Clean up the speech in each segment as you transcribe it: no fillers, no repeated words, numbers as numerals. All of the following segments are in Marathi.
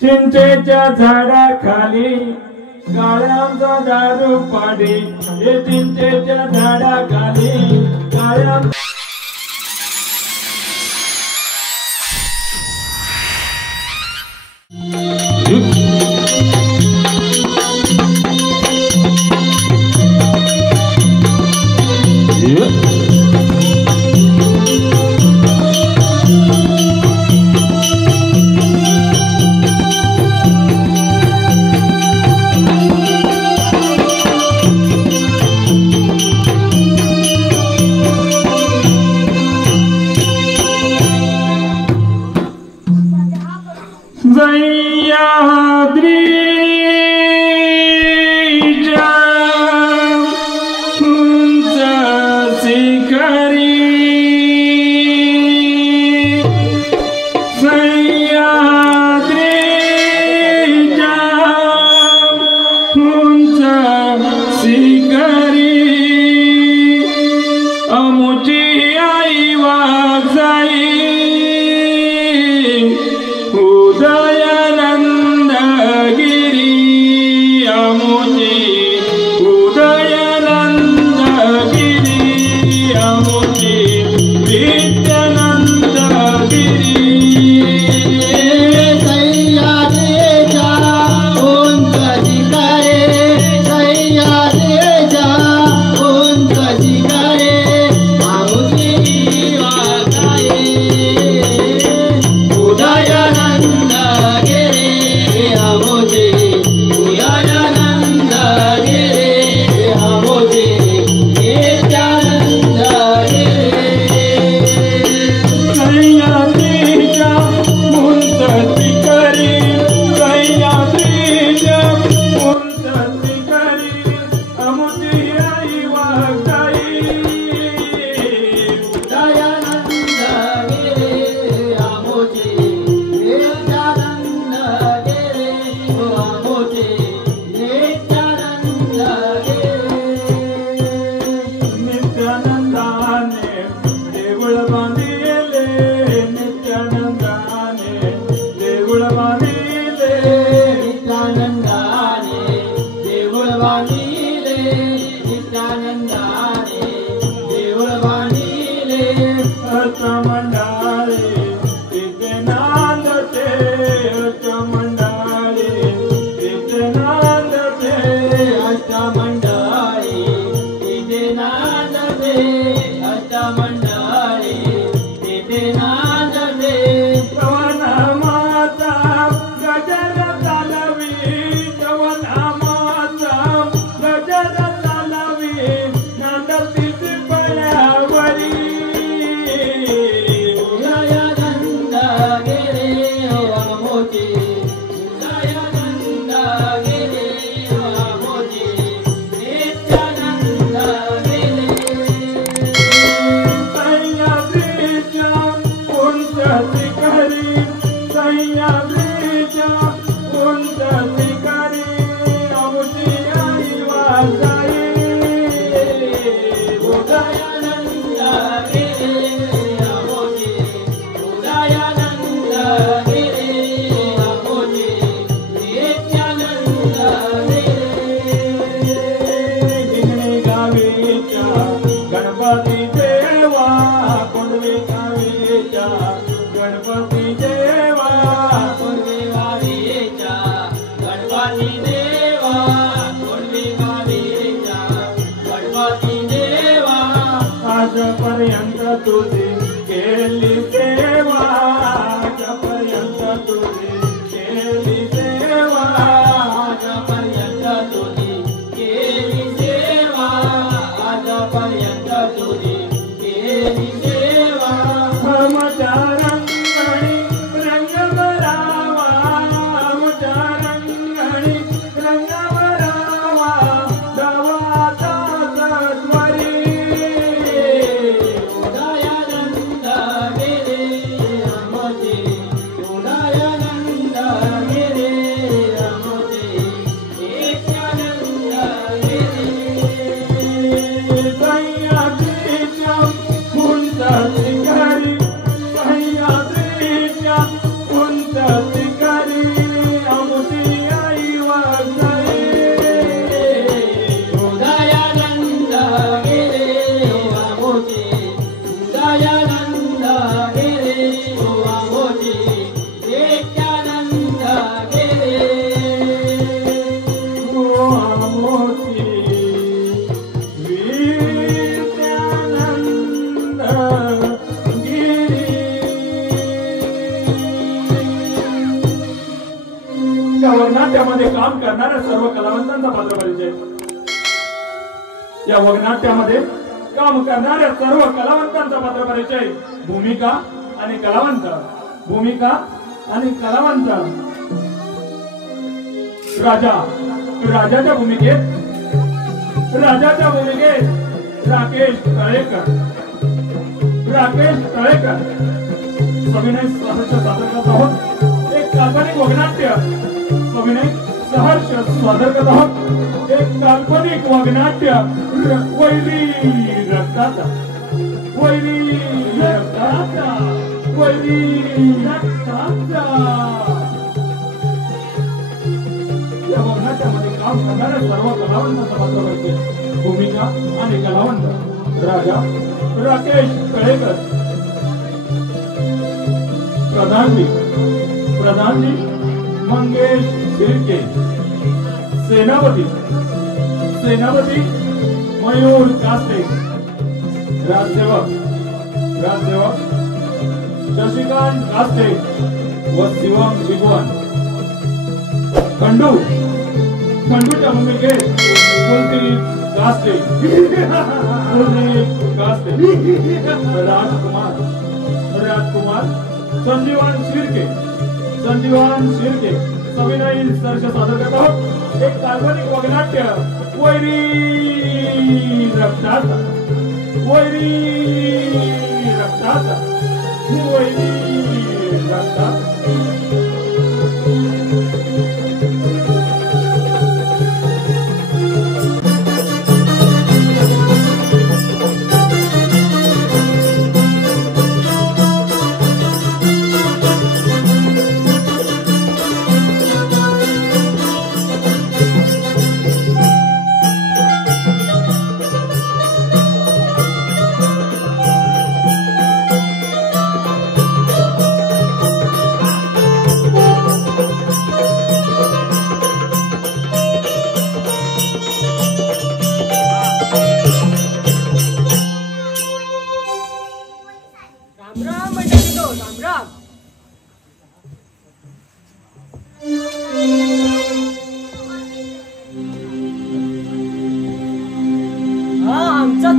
चिंचेच्या झाडाखाली काळ्यांचा दारू पाडी हे चिंचेच्या झाडाखाली काळ्या त्या वगनाट्यामध्ये काम करणाऱ्या सर्व कलावंतांचा पात्र परिचय। या वगनाट्यामध्ये काम करणाऱ्या सर्व कलावंतांचा पात्र परिचय। भूमिका आणि कलावंत, भूमिका आणि कलावंत। राजाच्या भूमिकेत राकेश तळेकर सविनय सहर्ष सादर करत आहोत एक काल्पनिक वगनाट्य। सविनय सहर्ष सादर करत आहोत एक काल्पनिक वगनाट्य। वैरी रक्ताचा, वैरी रक्ताचा, वैरी रक्ताचा। या वगनाट्यामध्ये काम करणाऱ्या सर्व कलावंतांचा पात्र परिचय। भूमिका आणि कलावंत। राजा राकेश तळेकर। प्रधानजी मंगेश शिर्के। सेनापती मयूर कास्ते। राजसेवक शशिकांत कास्ते व शिवम शिगवन। खंडूच्या भूमिकेत कुलदीप कास्ते। राजकुमार संजीवन शिर्के। सविनय सहर्ष सादर करत आहोत एक काल्पनिक वगनाट्य। वैरी रक्ताचा, वैरी रक्ताचा, वैरी रक्ताचा।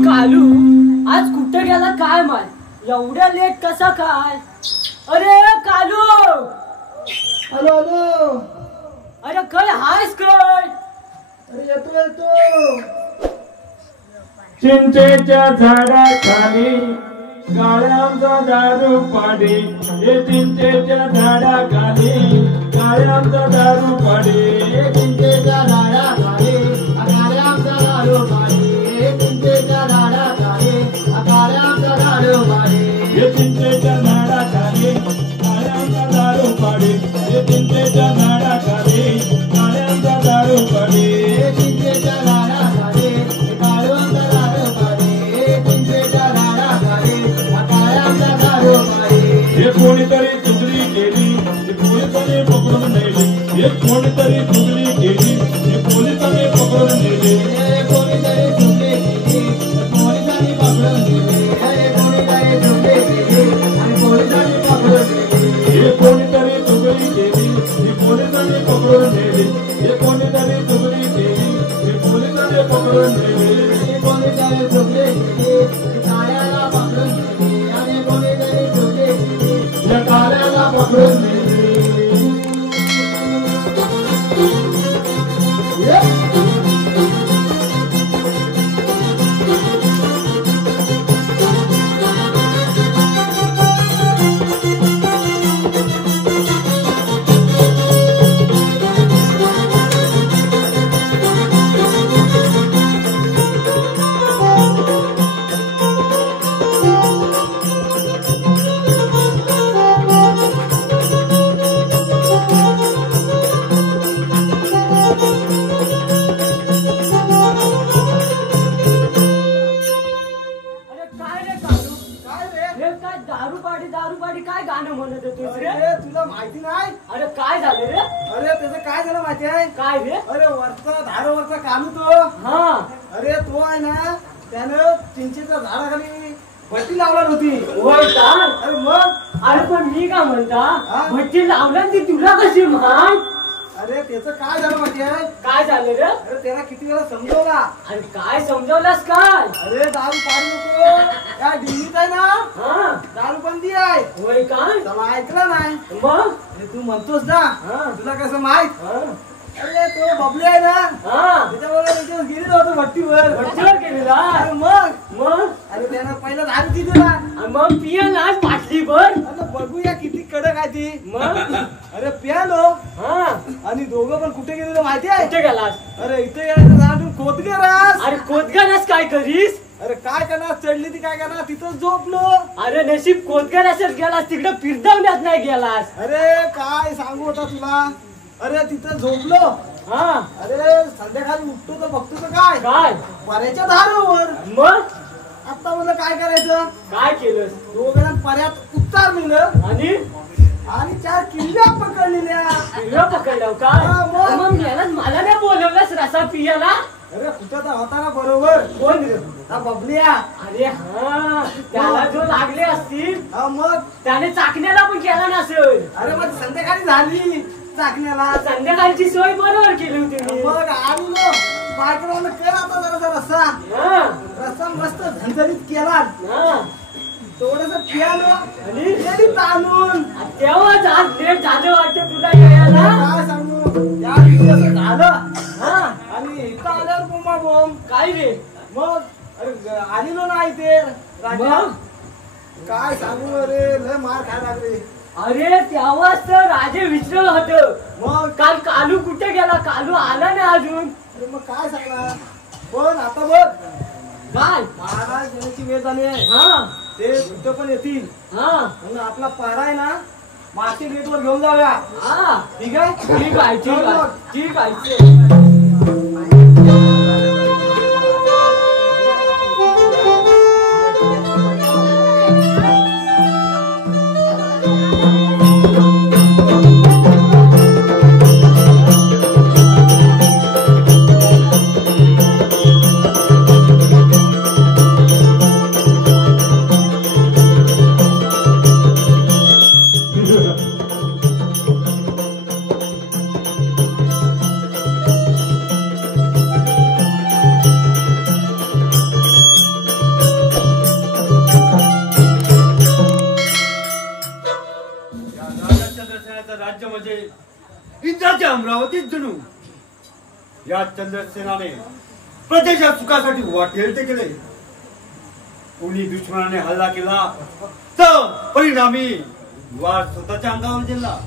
कालू आज कुठे गेला काय माय? एवढ्या लेट कसा काय? अरे कालू, हॅलो अरे काय हायस काय? अरे येतो चिंचेच्या झाडाखाली काळ्यांचा दारू पाडी। हे चिंचेच्या झाडाखाली काळ्यांचा दारू पाडी। चिंचेच्या झाडाखाली काळ्यांचा दारू पाडी। चिंचेच्या झाडाखाली काळ्यांचा दारू पाडी। हे चिंचेच्या झाडाखाली काळ्यांचा दारू पाडी। हे चिंचेच्या झाडाखाली काळ्यांचा दारू पाडी। चिंचेच्या झाडाखाली काळ्यांचा दारू पाडी। चिंचेच्या झाडाखाली काळ्यांचा दारू पाडी। हे कोणीतरी चुगली केली, हे पोलिसांनी पकडून नेली। हे कोणीतरी चुगली केली, हे पोलिसांनी पकडून नेली। हे कोणीतरी चुगली केली, पोलिसांनी पकडून नेली। हे कोणीतरी चुगली केली आणि पोलिसांनी पकडून नेली। हे कोणीतरी चुगली केली, हे पोलिसांनी पकडून नेली। हे कोणीतरी चुगली केली, हे पोलिसांनी पकडून नेली। हे कोणीतरी चुगली केली, काळ्याला पकडून नेली। आणि कोणीतरी चुगली केली, या काळ्याला पकडून नेली। दारूपाडी काय गाणं म्हणत होतोस रे? अरे तुला माहिती नाही? अरे काय झालं रे? अरे त्याचं काय झालं माहिती आहे? काय रे? अरे वरचा झाडावरचा कानू तो, हा अरे तो आहे ना, त्यानं चिंचेच्या झाडाखाली भट्टी लावणार होती. होय का? अरे मग अरे पण मी काय म्हणता, हा? भट्टी लावल्या ती तुला कशी माहित? अरे त्याचं काय झालं माहितीये? काय झालं रे? अरे त्याला किती वेळा समजवला. आणि काय समजवलंस काय? अरे दारू पाडू नको, या डिंगीत आहे ना हा दारू बंदी आहे. होय काय? त्याला ऐकलं नाही. मग अरे तू म्हणतोस ना, हा. तुला कसं माहित? हा. अरे तो बबली आहे ना, हा त्याच्याबरोबर त्याच्यावर गेली नव्हतं भट्टीवर. भट्टीवर गेलेला? अरे मग मग अरे त्यानं पहिला दारू दिला. आणि मग पियल आज बाटली भर. अरे बघूया किती कडक आहे ती. मग अरे प्यालो हा आणि दोघं पण कुठे गेलेलो माहिती आहे? कुठे गेलास? अरे इथे यायचं झाडून खोदगे रास. अरे कोतगारास काय करीस? अरे काय करणार, चढली ती काय करणार, तिथं झोपलो. अरे नशीब कोतगारासच गेलास, तिकडे फिरदावण्यात नाही गेलास. अरे काय सांगू होता तुला. अरे तिथं झोपलो. हा अरे संध्याकाळी उठतो तर बघतो तर काय काय? पर्याच्या धारावर. मग आता मला काय करायचं, काय केलंस? दोघांना पर्यात उत्तर दिलं आणि आणि 4 किल्ल्या पकडलेल्या. पिल्लं पकडलं का? हा, मग. मग गेलास, मला नाही बोलवलंस रसा पियाला? अरे कुठं तर होता ना बरोबर. कोण? हा बबलिया. अरे हा त्याला जो लागले असतील हा मग त्याने चाकण्याला पण केला नसेल. अरे मग संध्याकाळी झाली चाकण्याला. संध्याकाळची सोय बरोबर केली होती मी. मग आलो बायकोला कर आता जरा रस्सा. हा रस्सा मस्त झणझणीत केला. हा थोडस पियालो आणि गेली ताणून. तेव्हाच आज लेट झालं वाटतं तुला यायला. काय सांगू, त्या दिवशी असं झालं. हा आणि इथं आल्यावर बोंबा बोंब. काय रे? मग अरे आलेलो ना इथे राजा. मग? काय सांगू, अरे लय मार खायला लागले. अरे तेव्हाच तर राजे विचारलं होतं. मग काल कालू कुठे गेला? कालू आला नाही अजून. अरे मग काय सांगणार. पण आता बघ काय? महाराज येण्याची वेळ झाली आहे. हा ते कुठं पण येतील. हा म्हणून आपला पारा आहे ना मागच्या गेटवर घेऊन जाऊया. हा ठीक आहे. ठीक आहे ठीक आहे ठीक आहे. राज्य म्हणजे इंद्राचे अमरावतीच जणू. या चंद्रसेनाने प्रजेच्या सुखासाठी वाटेल ते केले. कोणी दुश्मनाने हल्ला केला तर परिणामी वार स्वतःच्या अंगावर जिल्हा.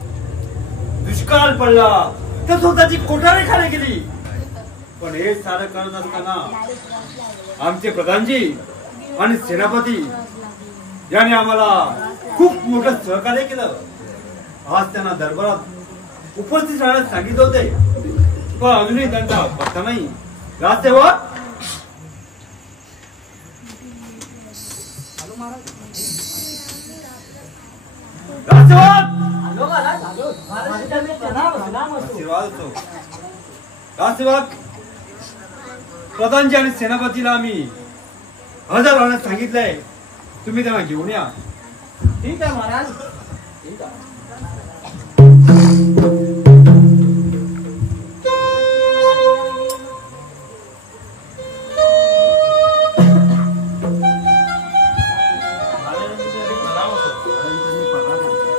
दुष्काळ पडला तर स्वतःची कोठारे खाली गेली. पण हे सारं करत असताना आमचे प्रधानजी आणि सेनापती याने आम्हाला खूप मोठं सहकार्य केलं. आज त्यांना दरबारात उपस्थित राहण्यास सांगितले होते, पण अजूनही त्यांचा पत्ता नाही. राजसेवक राजसेवक प्रधानजी आणि सेनापतीला आम्ही हजर राहण्यास सांगितलंय. तुम्ही त्यांना घेऊन या. ठीक आहे महाराज. ठीक आहे.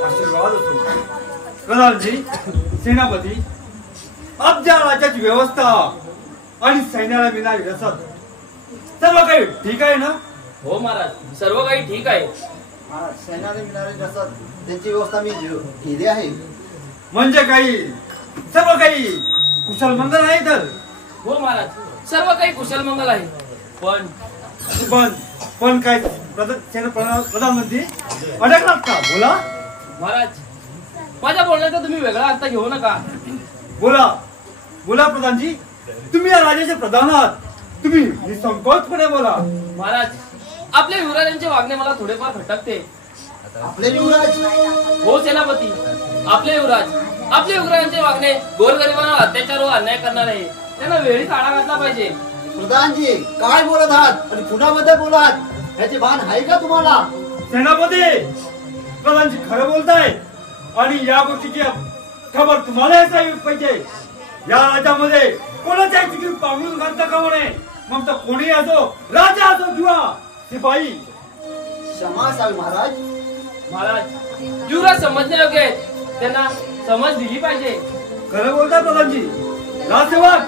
आशीर्वाद असो. प्रधानजी, सेनापती, अब्जा राज्याची व्यवस्था आणि सैन्याला मिळणारी रसद सर्व काही ठीक आहे ना? हो महाराज, सर्व काही ठीक आहे. महाराज, सैन्याने मिळणारी रसद त्यांची व्यवस्था मी केली आहे. म्हणजे काही सर्व काही कुशल मंगल आहे तर? हो महाराज, सर्व काही कुशल मंगल आहे. पण पण काय प्रधानमंत्री अडकलात का? बोला महाराज, माझ्या बोलण्याचा तुम्ही वेगळा अर्थ घेऊ नका. बोला बोला प्रधानजी, तुम्ही या राज्याचे प्रधान आहात. तुम्ही निसंकोचपणे बोला. महाराज, आपल्या युवराजांचे वागणे मला थोडेफार खटकते. आपले युवराज? हो सेनापती, आपले युवराजांचे वागणे गोरगरिबांवर अत्याचार व अन्याय करणार आहे. त्यांना वेळीच आळा घातला पाहिजे. प्रधानजी, काय बोलत आहात आणि कुणाबद्दल बोलत याचे भान आहे का तुम्हाला? सेनापती, प्रधानजी खरं बोलताय आणि या गोष्टीची खबर तुम्हाला असावी पाहिजे. या राज्यामध्ये कोणाच्याही चुकी पांघरून घालता कामा नये. मग तर कोणी असो, राजा असो किंवा शिपाई. क्षमा असावी महाराज. महाराज युवराज समजण्यायोग्य आहेत, त्यांना समज दिली पाहिजे. खरं बोलता प्रधानजी. राजसेवक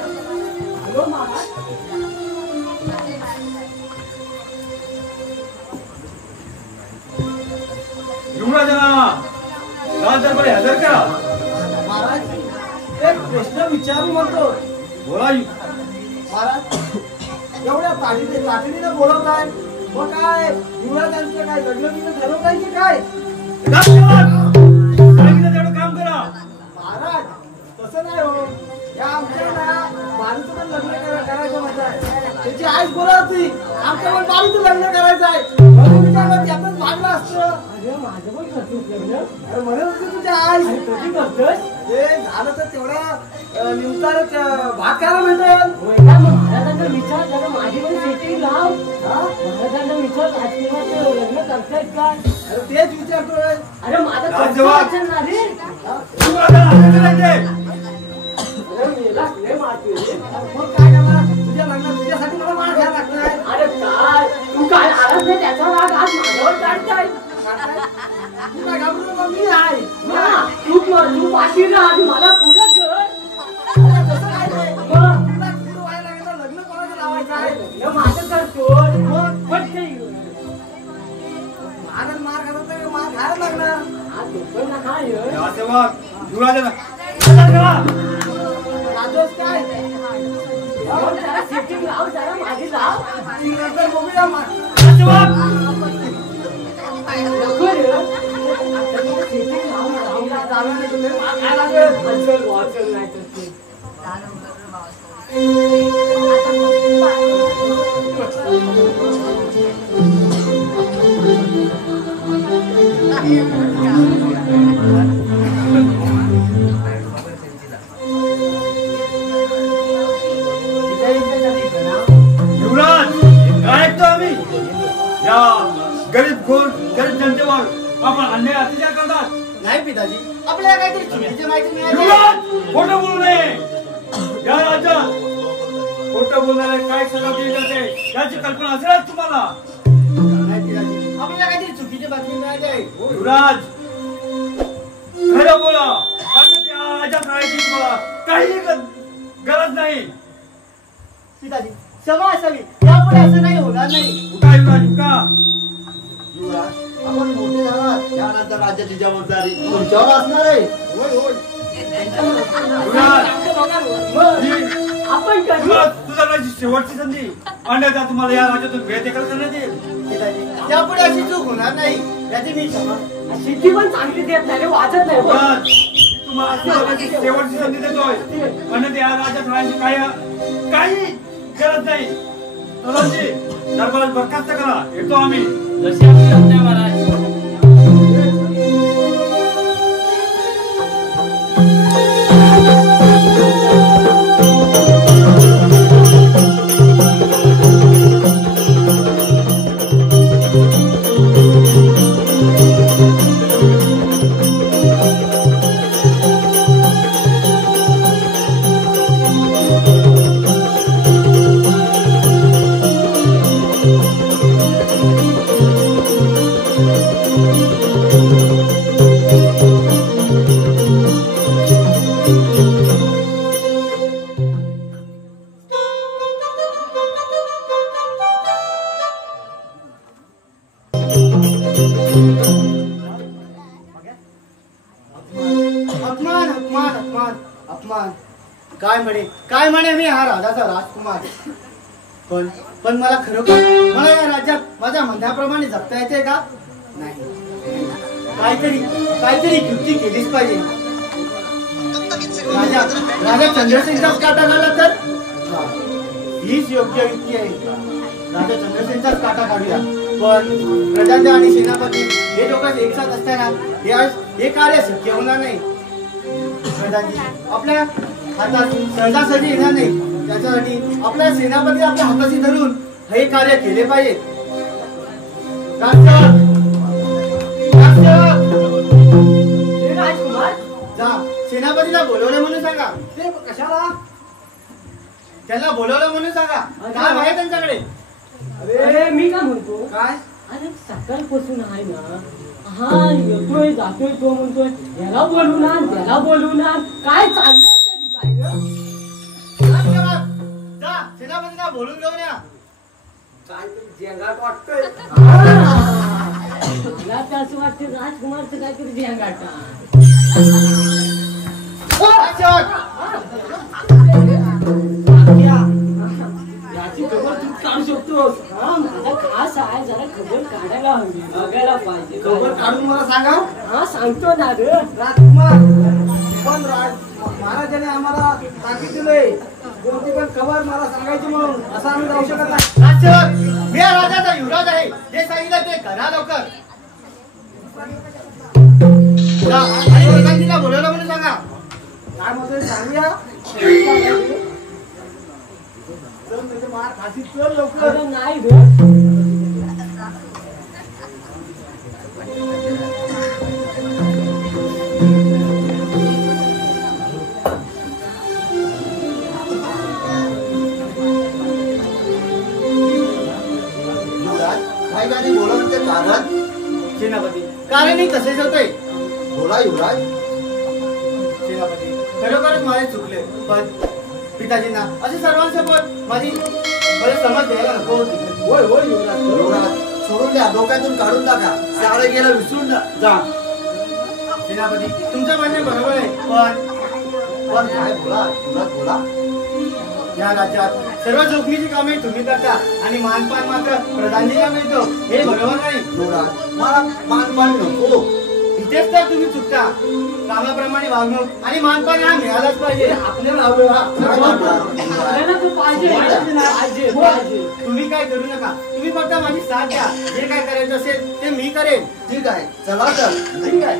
हॅलो महाराज. युवराजांना राजदरबारी हजर करा. महाराज एक प्रश्न विचारू म्हणतो. बोला महाराज एवढ्या तातडीनं बोलवताय. मग काय युवराजांचं काय लग्न बिग्न ठरवताय की काय? राजसेवक सांगितलं तेवढं काम करा. महाराज तसं नाही हो. या आमच्या बारीचं पण लग्न करायचं म्हणत आहे. त्याची आईच बोलत होती आमच्या पण बारीचं लग्न करायचं आहे. म्हणून विचारलं त्यातच भागलं असतं. अरे माझं पण करतोस लग्न. अरे म्हणत होती तुझ्या आई. अरे कधी करतोस? ते झालं तर तेवढा निवतारच भाग करायला भेटेल. होय का? मग महाराजांना विचार जरा माझी पण सेटिंग लाव. महाराजांना विचार राजकुमारचं लग्न करतायत का? अरे तेच विचारतोय. अरे माझं राजसेवक. करतो ना रे. युवराजांना हजर करायचे. अरे मेलाच लय मारतोय रे. मग काय करणार? तुझ्या लग्नात तुझ्यासाठी मला मार घ्यायला लागतंय. अरे काय तू काय आलाच नाही त्याचा राग आज माझ्यावर काढताय. तू काय घाबरू नको, मी आहे. तू पाठी राहा आणि मला पुढं कर. अरे तसं काय नाही. तुला पुढं व्हायला लागलं, लग्न कोणाचं लावायचं आहे? हे माझं करतोय. पण ते महाराज मार घालत नाही, मार घ्यायला लागणार. आज झोपेल ना काय हे? राजसेवक युवराजांना हजर करा. राजोस काय? लाव जरा सेटिंग लाव जरा माझी लाव. ती नंतर बघूया मार. राजसेवक नको रे. सेटिंग लाव वाचल वाचल नाही तर ते. युवराज काय ऐकतो आम्ही? या गरीब जनतेवर आपण अन्याय अत्याचार करतात. नाही पिताजी, आपल्याला काहीतरी चुकीची माहिती मिळाली. युवराज खोटं बोलू नये. या राज्यात खोटं बोलणारे काय सजा दिली जाते याची कल्पना असेलच तुम्हाला. नाही पिताजी, आपल्याला काहीतरी चुकीची बातमी मिळाली आहे. युवराज खरं बोला. अन्यथा या राज्यात राहायची तुम्हाला काही गरज नाही. पिताजी क्षमा असावी. यापुढे असं काही होणार नाही. उठा युवराज उठा. युवराज, आपण मोठे झालात. यानंतर राज्याची जबाबदारी तुमच्यावर असणार आहे. होय होय. युवराज आपण करू. युवराज तुझा राज्याची शेवटची संधी. अन्यथा तुम्हाला या राज्यातून बेदखल करण्यात येईल. पिताजी यापुढे अशी चूक होणार नाही याची मी क्षमा. शेती पण चांगली देत नाही रे, वाजत नाही. युवराज तुम्हाला राज्याची शेवटची संधी देतोय. अन्यथा या राज्यात राहायची काही गरज नाही. प्रधानजी दरबारात बरखास्त करा. येतो आम्ही. जशी आपली आज्ञा महाराज. अपमान अपमान अपमान अपमान. काय म्हणे मी हा राजाचा राजकुमार. पण मला खरोखर मला या राज्यात माझ्या म्हणण्याप्रमाणे जगता येते का? नाही. काहीतरी कृती केलीच पाहिजे. राजा चंद्रसेनचाच काटा काढला तर हीच योग्य युक्ती आहे. राजा चंद्रसेनचाच काटा काढूया. पण प्रजांचा आणि सेनापती हे लोक एकसाथ असताना हे कार्य शक्य होणार नाही. प्रधानजी आपल्या हातात सहजासहजी येणार नाही. त्याच्यासाठी आपल्या सेनापती आपल्या हाताशी धरून हे कार्य केले पाहिजे. राजकुमार जा सेनापतीला बोलवलं म्हणून सांगा. ते कशाला? त्यांना बोलवलं म्हणून सांगा. काम आहे त्यांच्याकडे. अरे मी काय म्हणतो, काय? अरे सकाळपासून आहे ना, हा येतोय जातोय, तो म्हणतोय याला बोलून आण त्याला बोलून आण, काय चाललंय तरी काय ग? जा सेनापतीला बोलून घेऊन या. काहीतरी जेंगाट वाटतोय. मला तर असं वाटतं राजकुमारचं काहीतरी झेंगाट. याची खबर तू काढू शकतोस. हा माझा खास आहे, जरा खबर काढायला हवी, बघायला पाहिजे. खबर काढून मला सांगा. हा सांगतो ना रे. राजकुमार, पण महाराजाने आम्हाला ताकीद दिलंय, कोणती पण खबर मला सांगायची म्हणून. असं आम्ही जाऊ शकत नाही. राजसेवक, मी या राजाचा युवराज आहे. जे सांगितलं ते करा लवकर. जा आणि वर्गांतीला बोलवलं म्हणून सांगा. काय म्हणतोय सांगूया. चल म्हणजे मार खासी, चल लवकर. अरे नाही रे. युवराज काय गाणी बोलत ते कारण? सेनापती, कारण हे तसेच होते. बोला युवराज. सेनापती, खरोखरच माझे चुकले, पण पिताजींना असे सर्वांसोबत माझी समज द्यायला नको होती. होय होय युवराज. युवराज सोडून द्या, डोक्यातून काढून टाका. सगळं गेलं विसरून जा. सेनापती, तुमचं म्हणणे बरोबर आहे, पण काय बोला युवराज बोला. या राज्यात सर्व जोखमीची कामे तुम्ही करता आणि मानपान मात्र प्रधानजीला मिळतो, हे बरोबर नाही. युवराज मला मानपान नको. इथेच तर तुम्ही चुकता. कामाप्रमाणे वागणूक आणि मानपान हा मिळालाच पाहिजे. आपल्याला आपल्याला तर पाहिजे पाहिजे पाहिजे. तुम्ही काय करू नका, तुम्ही फक्त माझी साथ द्या. जे काय करायचं असेल ते मी करेन. ठीक आहे, चला तर. ठीक आहे.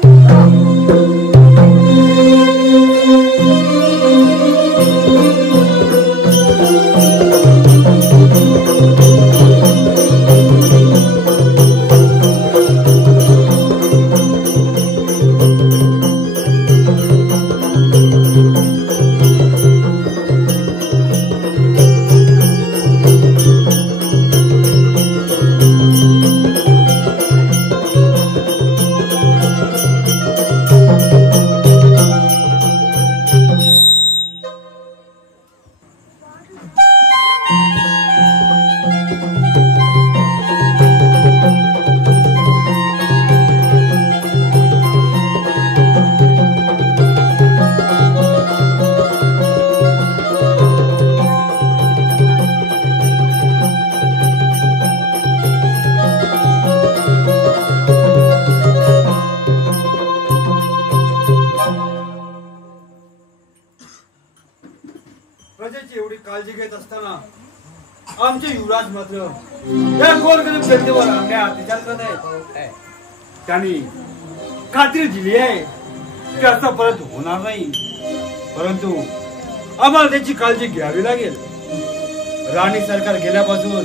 प्रजेची एवढी काळजी घेत असताना आमचे युवराज मात्र या गोरगरीब जनतेवर अन्याय अत्याचार करत आहेत. त्यांनी खात्री दिली आहे की असं परत होणार नाही, परंतु आम्हाला त्याची काळजी घ्यावी लागेल. राणी सरकार गेल्यापासून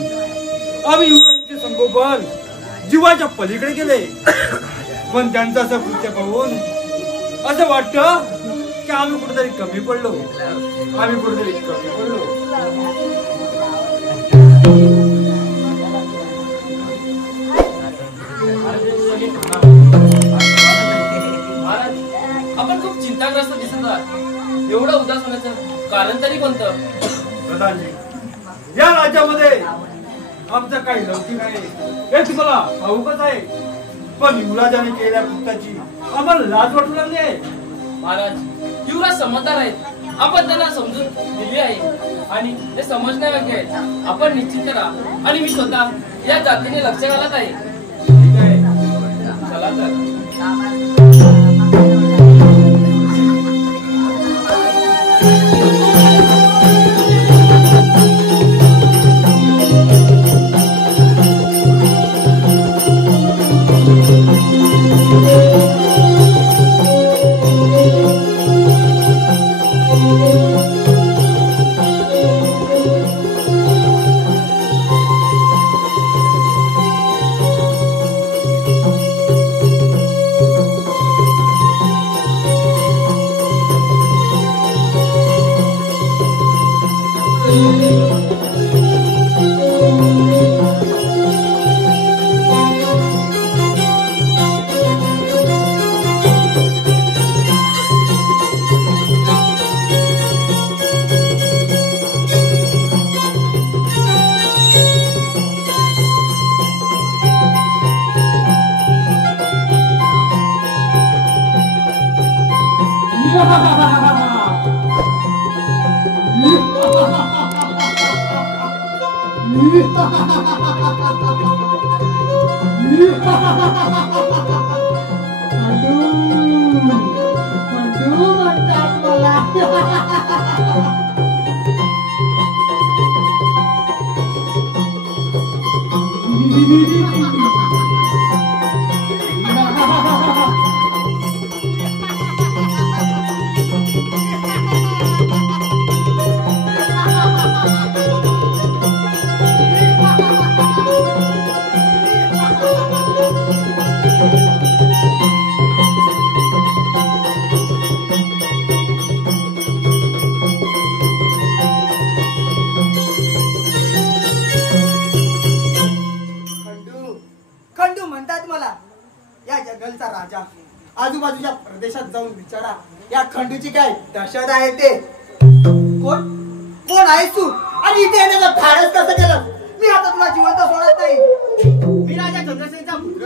आम्ही युवराजांचे संगोपन जीवाच्या पलीकडे केले, पण त्यांचं असं कृत्य पाहून असं वाटतं की आम्ही कुठेतरी कमी पडलो. महाराज, आपण खूप चिंताग्रस्त दिसत आहात. एवढं उदास होण्याचं कारण तरी कोणतं? प्रधानजी, या राज्यामध्ये आमचं काही लौकिक आहे हे तुम्हाला ठाऊकच आहे, पण युवराजाने केलेल्या कृत्याची आम्हाला लाज वाटू लागली आहे. महाराज, युवराज समजदार आहेत. आपण त्यांना समजून दिली आहे आणि ते समजण्यायोग्य आहेत. आपण निश्चिंत राहा आणि मी स्वतः या जातीने लक्ष घालत आहे. ठीक आहे, चला तर. म्हणतात मला. खंडू म्हणतात मला. या जंगलचा राजा. आजूबाजूच्या प्रदेशात जाऊन विचारा या खंडूची काय दहशत आहे ते. कोण आहेस तू आणि इथे येण्याचं धाडस कसं केलं? मी आता तुला जिवंत सोडत नाही. मी राजा चंद्रसेनचा पुत्र.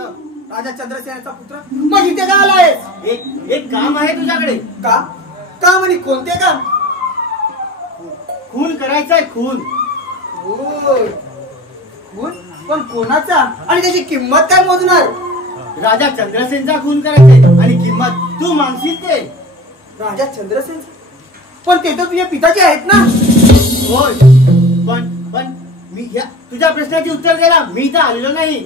राजा चंद्रसेनाचा पुत्र मग इथे का आलायस? एक काम आहे तुझ्याकडे. काम आणि कोणते काम? खून करायचंय. खून पण कोणाचा आणि त्याची किंमत काय मोजणार? राजा चंद्रसेनचा खून करायचंय आणि किंमत तू मागशील ते. राजा चंद्रसेन? पण ते तर तुझ्या पिताचे आहेत ना. होय, पण मी तुझ्या प्रश्नाचे उत्तर द्यायला मी इथं आलेलो नाही.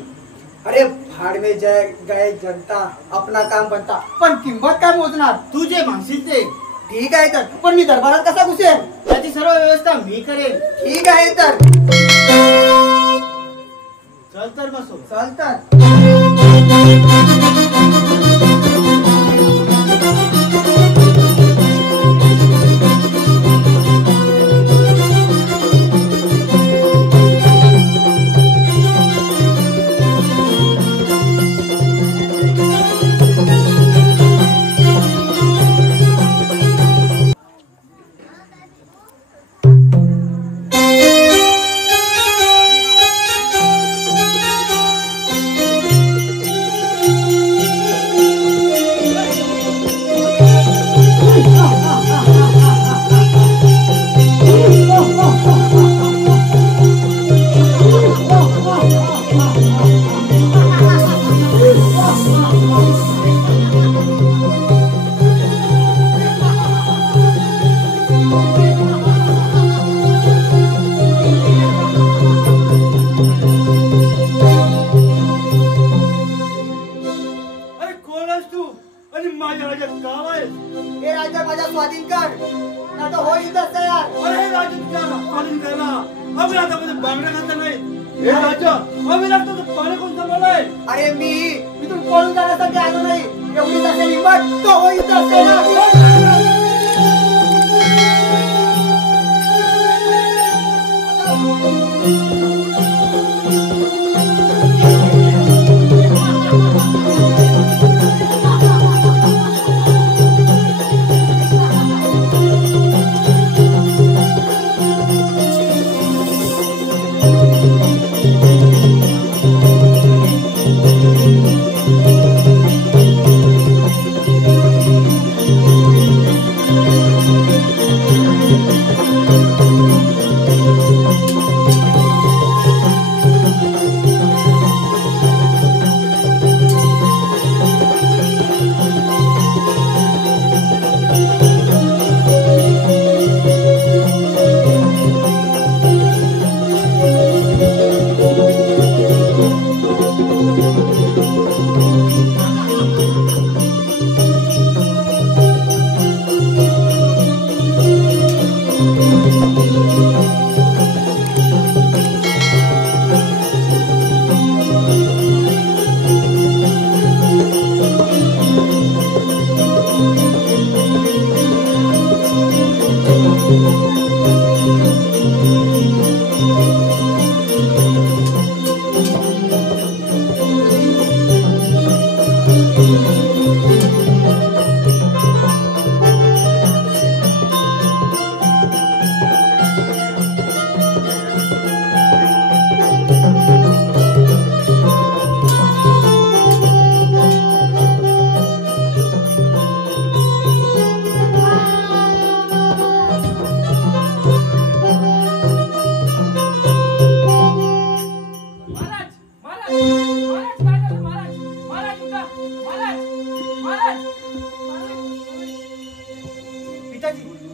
अरे भाड में जय गए जनता अपना काम बनता. पण किंमत काय मोजणार? तू जे मागशील ते. ठीक आहे तर, पण मी दरबारात कसा घुसेल? त्याची सर्व व्यवस्था मी करेन. ठीक आहे तर. चल तर बसो. चल तर. अरे मी इथून पळून जाण्यासाठी आलो नाही. एवढीच असेल हिंमत तो होईत असेल.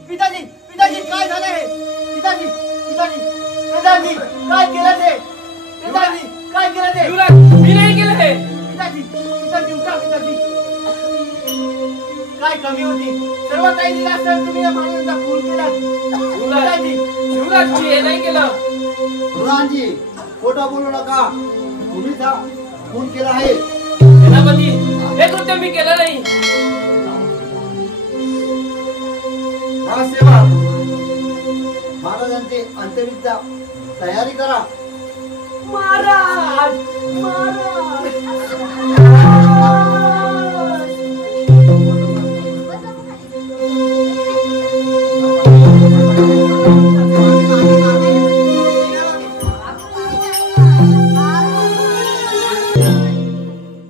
पिताजी पिताजी काय झालं हे पिताजी पिताजी पिताजी काय केलं ते पिताजी काय केलं ते युवराज मी नाही केलं हे. पिताजी पिताजी उठा पिताजी काय कमी होती सर्व काही दिलं असतं तुम्ही या माणसाचा खून केला पिताजी युवराज मी हे नाही केलं. रुणांजी खोटं बोलू नका तुम्हीच हा खून केला आहे सेनापती हे कृत्य मी केलं नाही. सेवा महाराजांचे अंत्यविधीचा तयारी करा महाराज महाराज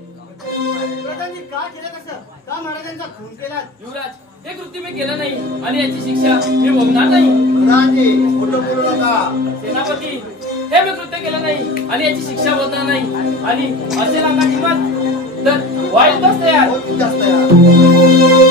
प्रधानजी काय केलं कसं का महाराजांचा खून केला युवराज हे कृत्य मी केलं नाही आणि याची शिक्षा मी भोगणार नाही. रुणांजी खोटं बोलू नका सेनापती हे मी कृत्य केलं नाही आणि याची शिक्षा होणार नाही आणि असेल अंगाची मत तर व्हायलाच तयार. बहुत जास्त आहे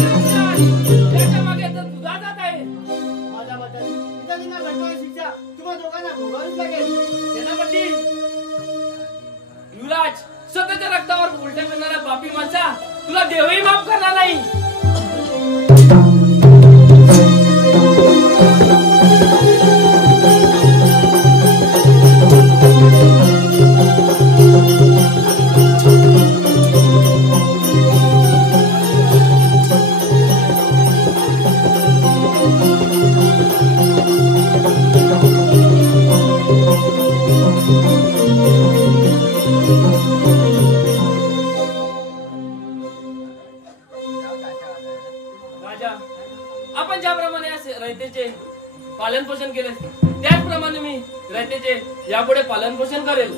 त्याच्या मागे तर तुझा जात आहे. माझ्याबद्दल पिताजींना घडणारी शिक्षा तुम्हा दोघांना भोगावीच लागेल सेनापती युवराज स्वतःच्या रक्तावर उलट करणारा पापी माणसा तुला देवही माफ करणार नाही. राजा आपण ज्याप्रमाणे रयतेचे पालन पोषण केले त्याचप्रमाणे मी रयतेचे यापुढे पालन पोषण करेल.